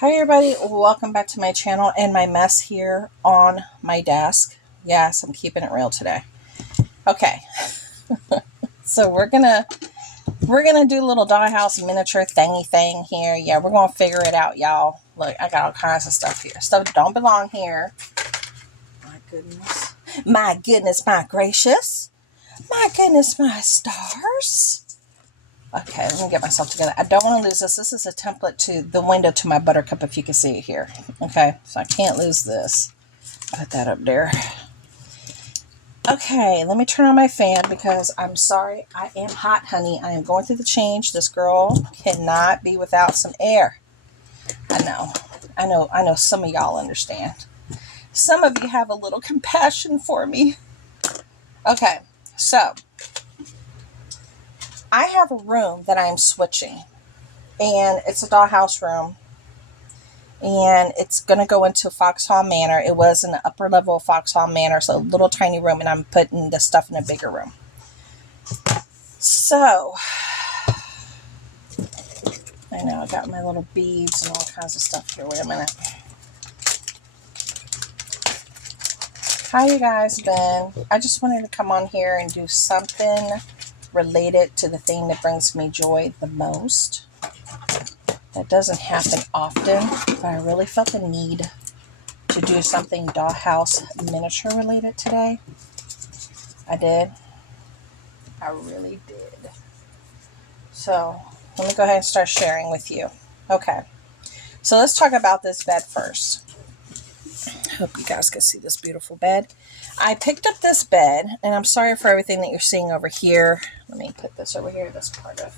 Hi everybody, welcome back to my channel and my mess here on my desk. Yes, I'm keeping it real today. Okay, so we're gonna do a little dollhouse miniature thingy thing here. Yeah, we're gonna figure it out, y'all. Look, I got all kinds of stuff here. Stuff that don't belong here. My goodness. My goodness, my gracious. My goodness, my stars. Okay, let me get myself together. I don't want to lose this. This is a template to the window to my Buttercup, if you can see it here. Okay, so I can't lose this. Put that up there. Okay, let me turn on my fan because I'm sorry. I am hot, honey. I am going through the change. This girl cannot be without some air. I know some of y'all understand. Some of you have a little compassion for me. Okay, so I have a room that I'm switching, and it's a dollhouse room, and it's going to go into Fox Hall Manor. It was in the upper level of Fox Hall Manor, so a little tiny room, and I'm putting the stuff in a bigger room. So, I know I got my little beads and all kinds of stuff here. Wait a minute. How you guys been? I just wanted to come on here and do something related to the thing that brings me joy the most. That doesn't happen often, but I really felt the need to do something dollhouse miniature related today. I did. I really did. So let me go ahead and start sharing with you. Okay. So let's talk about this bed first. Hope you guys can see this beautiful bed. I picked up this bed, and I'm sorry for everything that you're seeing over here. Let me put this over here. This part of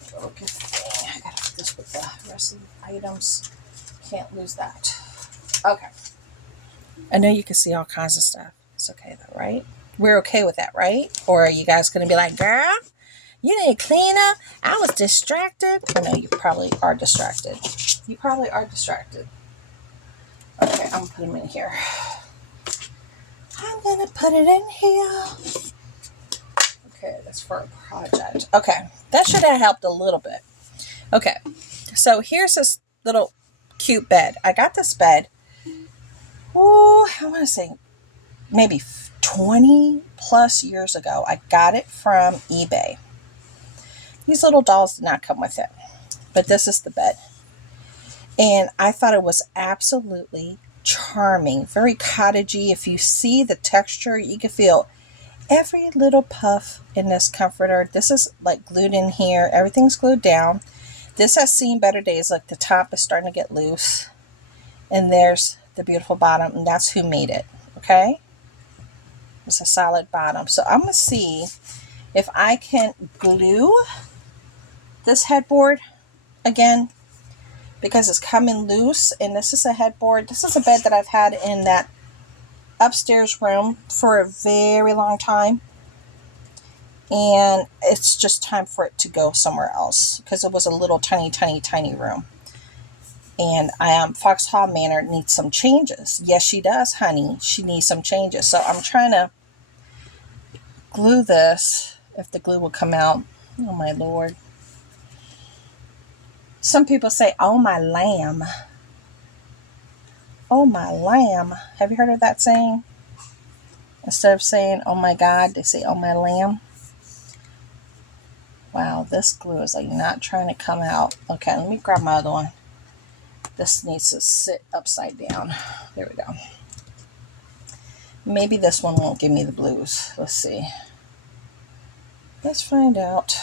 the little gift thing. I gotta put this with the rest of the items. Can't lose that. Okay. I know you can see all kinds of stuff. It's okay though, right? We're okay with that, right? Or are you guys gonna be like, girl, you need to clean up? I was distracted. I know you probably are distracted. You probably are distracted. Okay, I'm gonna put them in here. I'm gonna put it in here. Okay, that's for a project. Okay, that should have helped a little bit. Okay, so here's this little cute bed. I got this bed, oh, I want to say maybe 20 plus years ago. I got it from eBay. These little dolls did not come with it, but this is the bed. And I thought it was absolutely charming, very cottagey. If you see the texture, you can feel every little puff in this comforter. This is like glued in here. Everything's glued down. This has seen better days. Like the top is starting to get loose. And there's the beautiful bottom. And that's who made it. Okay? It's a solid bottom. So I'm going to see if I can glue this headboard again, because it's coming loose. And this is a headboard. This is a bed that I've had in that upstairs room for a very long time. And it's just time for it to go somewhere else because it was a little tiny room. And Fox Hall Manor needs some changes. Yes, she does, honey. She needs some changes. So I'm trying to glue this, if the glue will come out. Oh my Lord. Some people say, oh my lamb. Oh my lamb. Have you heard of that saying? Instead of saying, oh my God, they say, oh my lamb. Wow, this glue is like not trying to come out. Okay, let me grab my other one. This needs to sit upside down. There we go. Maybe this one won't give me the blues. Let's see. Let's find out.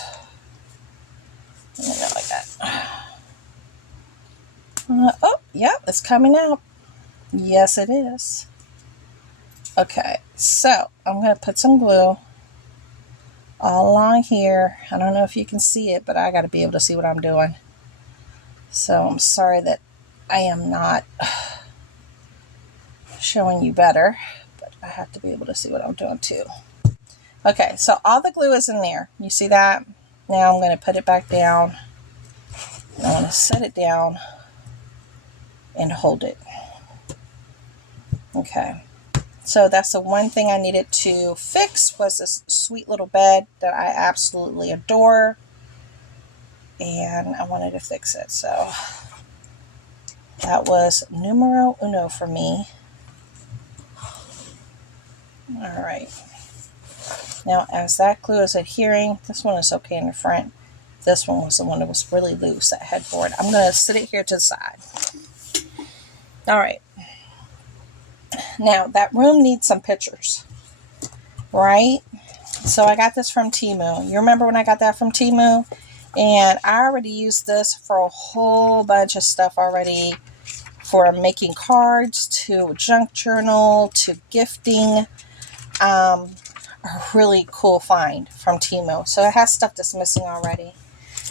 Let me go like that. Oh, yeah, it's coming out. Yes, it is. Okay, so I'm going to put some glue all along here. I don't know if you can see it, but I got to be able to see what I'm doing. So I'm sorry that I am not showing you better, but I have to be able to see what I'm doing too. Okay, so all the glue is in there. You see that? Now I'm going to put it back down. And I want to set it down and hold it. Okay, so that's the one thing I needed to fix, was this sweet little bed that I absolutely adore. And I wanted to fix it, so That was numero uno for me. All right. Now, as that glue is adhering, this one is okay in the front. This one was the one that was really loose, that headboard. I'm going to sit it here to the side. All right. Now, that room needs some pictures, right? So I got this from Temu. You remember when I got that from Temu? And I already used this for a whole bunch of stuff already, for making cards, to junk journal, to gifting. A really cool find from Temu. So it has stuff that's missing already.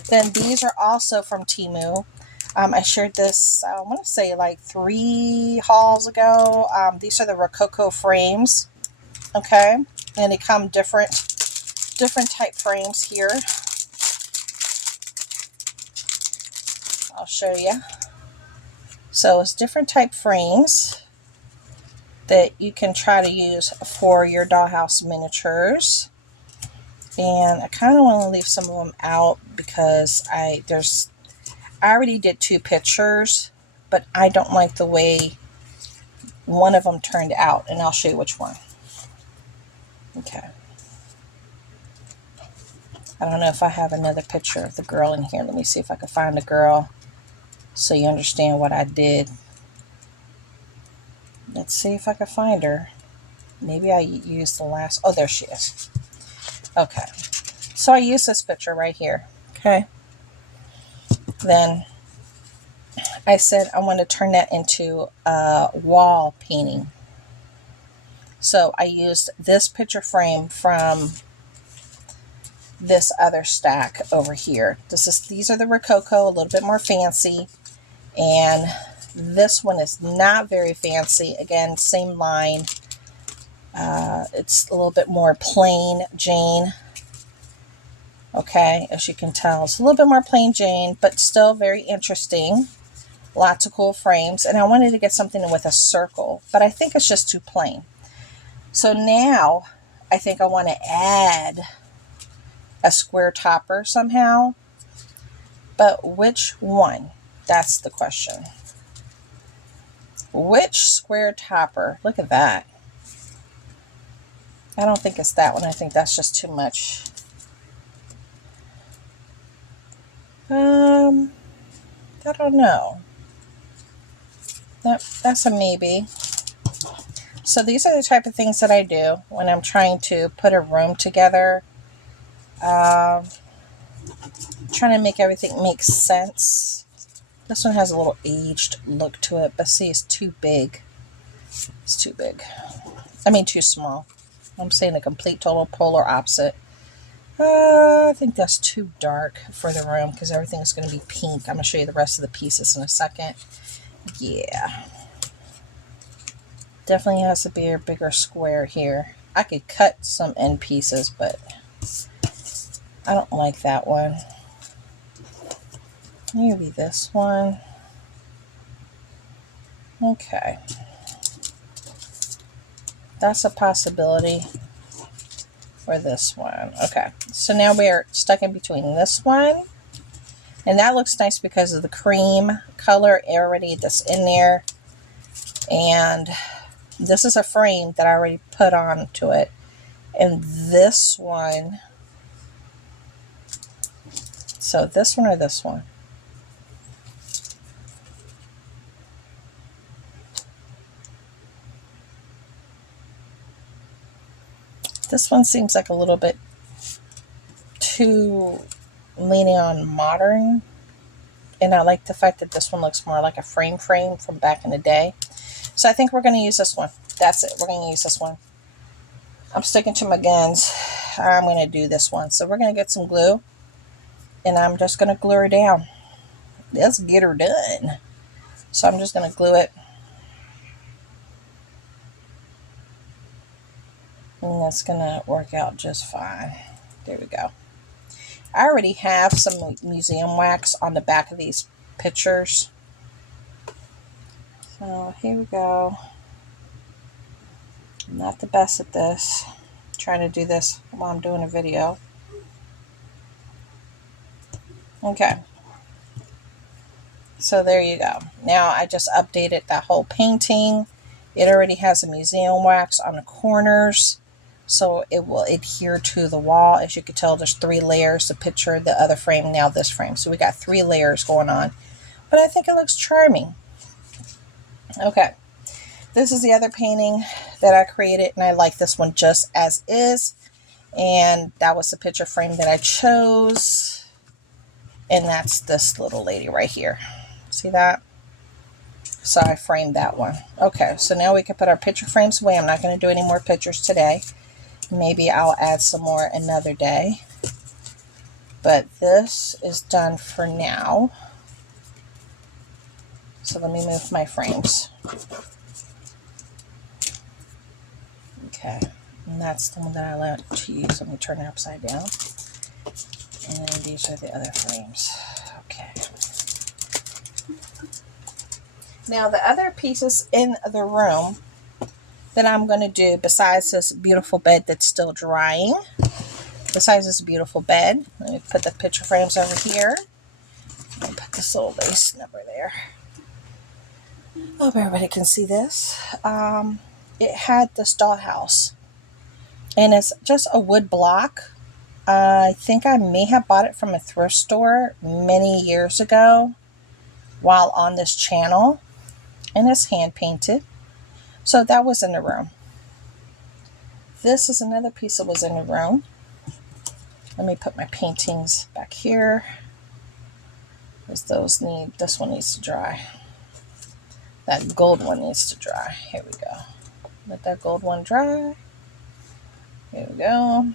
Then these are also from Temu. I shared this, I want to say like 3 hauls ago. These are the Rococo frames. Okay. And they come different type frames here. I'll show you. So it's different type frames that you can try to use for your dollhouse miniatures. And I kind of want to leave some of them out because I already did 2 pictures, but I don't like the way one of them turned out, and I'll show you which one. Okay. I don't know if I have another picture of the girl in here. Let me see if I can find the girl so you understand what I did. Let's see if I can find her. Maybe I used the last. Oh, there she is. Okay. So I used this picture right here. Okay. Then I said I want to turn that into a wall painting. So I used this picture frame from this other stack over here. These are the Rococo, a little bit more fancy. And this one is not very fancy. Again, same line. It's a little bit more plain Jane. Okay, as you can tell, it's a little bit more plain Jane, but still very interesting. Lots of cool frames. And I wanted to get something with a circle, but I think it's just too plain. So now I think I want to add a square topper somehow. But which one? That's the question. Which square topper? Look at that. I don't think it's that one. I think that's just too much. I don't know. That's a maybe. So these are the type of things that I do when I'm trying to put a room together. Trying to make everything make sense. This one has a little aged look to it, but see, it's too big. It's too big. I mean, too small. I'm saying the complete total polar opposite. I think that's too dark for the room because everything's going to be pink. I'm going to show you the rest of the pieces in a second. Yeah. Definitely has to be a bigger square here. I could cut some end pieces, but I don't like that one. Maybe this one. Okay. That's a possibility for this one. Okay. So now we're stuck in between this one. And that looks nice because of the cream color already that's in there. And this is a frame that I already put onto it. And this one. So this one or this one? This one seems like a little bit too leaning on modern. And I like the fact that this one looks more like a frame from back in the day. So I think we're going to use this one. That's it. We're going to use this one. I'm sticking to my guns. I'm going to do this one. So we're going to get some glue. And I'm just going to glue her down. Let's get her done. So I'm just going to glue it. And that's going to work out just fine. There we go. I already have some museum wax on the back of these pictures. So here we go. I'm not the best at this. I'm trying to do this while I'm doing a video. Okay. So there you go. Now I just updated that whole painting. It already has a museum wax on the corners, so it will adhere to the wall. As you can tell, there's 3 layers: the picture, the other frame, now this frame. So we got 3 layers going on, but I think it looks charming. Okay, this is the other painting that I created, and I like this one just as is. And that was the picture frame that I chose. And that's this little lady right here. See that? So I framed that one. Okay, so now we can put our picture frames away. I'm not going to do any more pictures today. Maybe I'll add some more another day. But this is done for now. So let me move my frames. Okay, and that's the one that I like to use. Let me turn it upside down. And these are the other frames. Okay. Now the other pieces in the room that I'm going to do, besides this beautiful bed that's still drying, besides this beautiful bed, let me put the picture frames over here. Let me put this little lace number there. I hope everybody can see this. It had this dollhouse, and it's just a wood block. I think I may have bought it from a thrift store many years ago while on this channel, and it's hand painted. So that was in the room. This is another piece that was in the room. Let me put my paintings back here, because this one needs to dry. That gold one needs to dry. Here we go. Let that gold one dry. Here we go.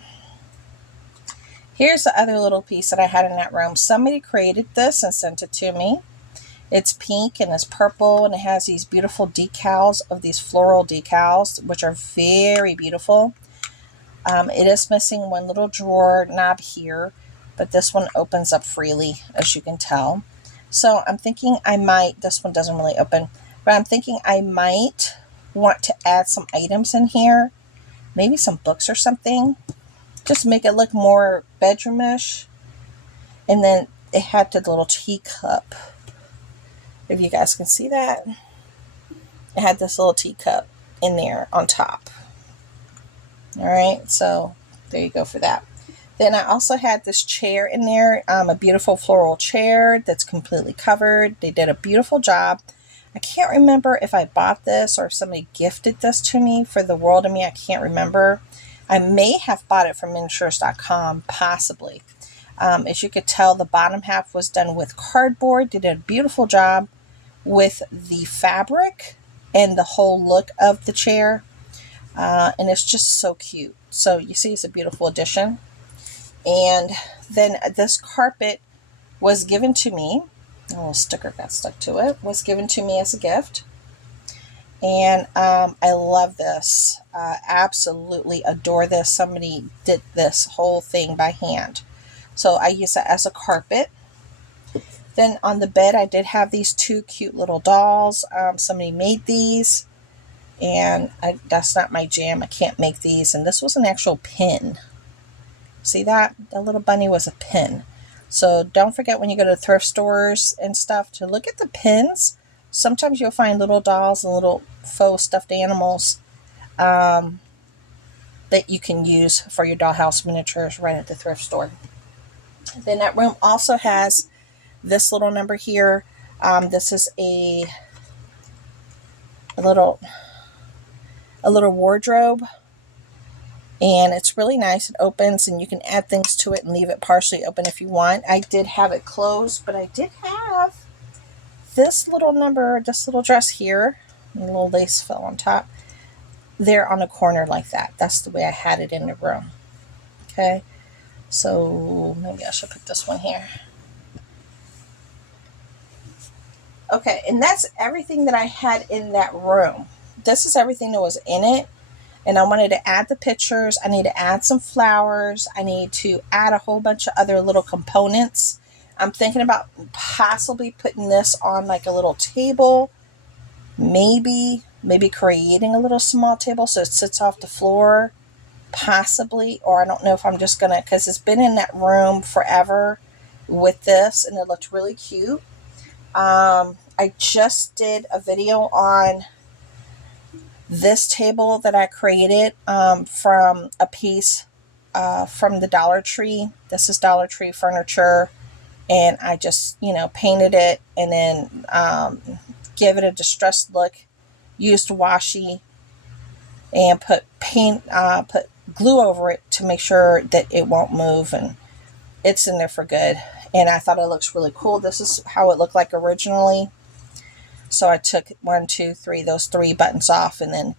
Here's the other little piece that I had in that room. Somebody created this and sent it to me. It's pink and it's purple, and it has these beautiful decals of these floral decals, which are very beautiful. It is missing one little drawer knob here, but this one opens up freely, as you can tell. So I'm thinking this one doesn't really open, but I'm thinking I might want to add some items in here, maybe some books or something, just make it look more bedroomish. And then it had the little teacup. If you guys can see that, it had this little teacup in there on top. All right, so there you go for that. Then I also had this chair in there, a beautiful floral chair that's completely covered. They did a beautiful job. I can't remember if I bought this or if somebody gifted this to me for the world of me. I can't remember. I may have bought it from miniatures.com, possibly. As you could tell, the bottom half was done with cardboard. They did a beautiful job with the fabric and the whole look of the chair. And it's just so cute. So you see, it's a beautiful addition. And then this carpet was given to me. A little sticker got stuck to it. Was given to me as a gift. And I love this. Absolutely adore this. Somebody did this whole thing by hand. So I use it as a carpet. Then on the bed, I did have these 2 cute little dolls. Somebody made these, and that's not my jam. I can't make these. And this was an actual pin. See that? The little bunny was a pin. So don't forget, when you go to thrift stores and stuff, to look at the pins. Sometimes you'll find little dolls and little faux stuffed animals that you can use for your dollhouse miniatures right at the thrift store. Then that room also has this little number here. This is a little wardrobe, and it's really nice. It opens, and you can add things to it and leave it partially open if you want. I did have it closed, but I did have this little number, this little dress here, and a little lace fell on top there on the corner like that. That's the way I had it in the room. Okay, so maybe I should put this one here. Okay, and that's everything that I had in that room. This is everything that was in it. And I wanted to add the pictures. I need to add some flowers. I need to add a whole bunch of other little components. I'm thinking about possibly putting this on like a little table. Maybe creating a little small table so it sits off the floor. Possibly. Or I don't know if I'm just going to, because it's been in that room forever with this, and it looked really cute. I just did a video on this table that I created from a piece from the Dollar Tree. This is Dollar Tree furniture, and I just, painted it and then give it a distressed look, used washi, and put glue over it to make sure that it won't move, and it's in there for good. And I thought it looks really cool. This is how it looked like originally. So I took 1, 2, 3, those 3 buttons off, and then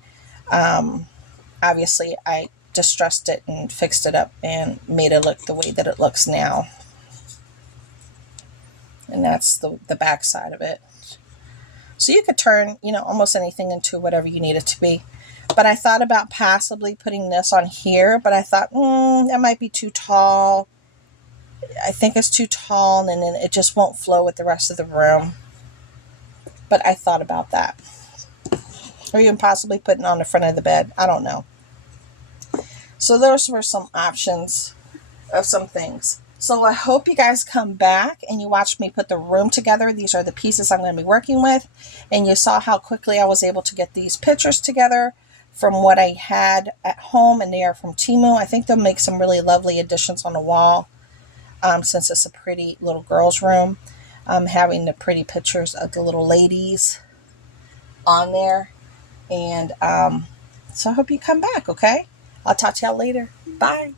obviously I distressed it and fixed it up and made it look the way that it looks now. And that's the back side of it. So you could turn, almost anything into whatever you need it to be. But I thought about possibly putting this on here, but I thought, that might be too tall. I think it's too tall, and then it just won't flow with the rest of the room. But I thought about that. Or even possibly putting it on the front of the bed. I don't know. So those were some options of some things. So I hope you guys come back and you watch me put the room together. These are the pieces I'm going to be working with. And you saw how quickly I was able to get these pictures together from what I had at home, and they are from Temu. I think they'll make some really lovely additions on the wall, since it's a pretty little girl's room. Having the pretty pictures of the little ladies on there. And so I hope you come back, okay? I'll talk to y'all later. Bye.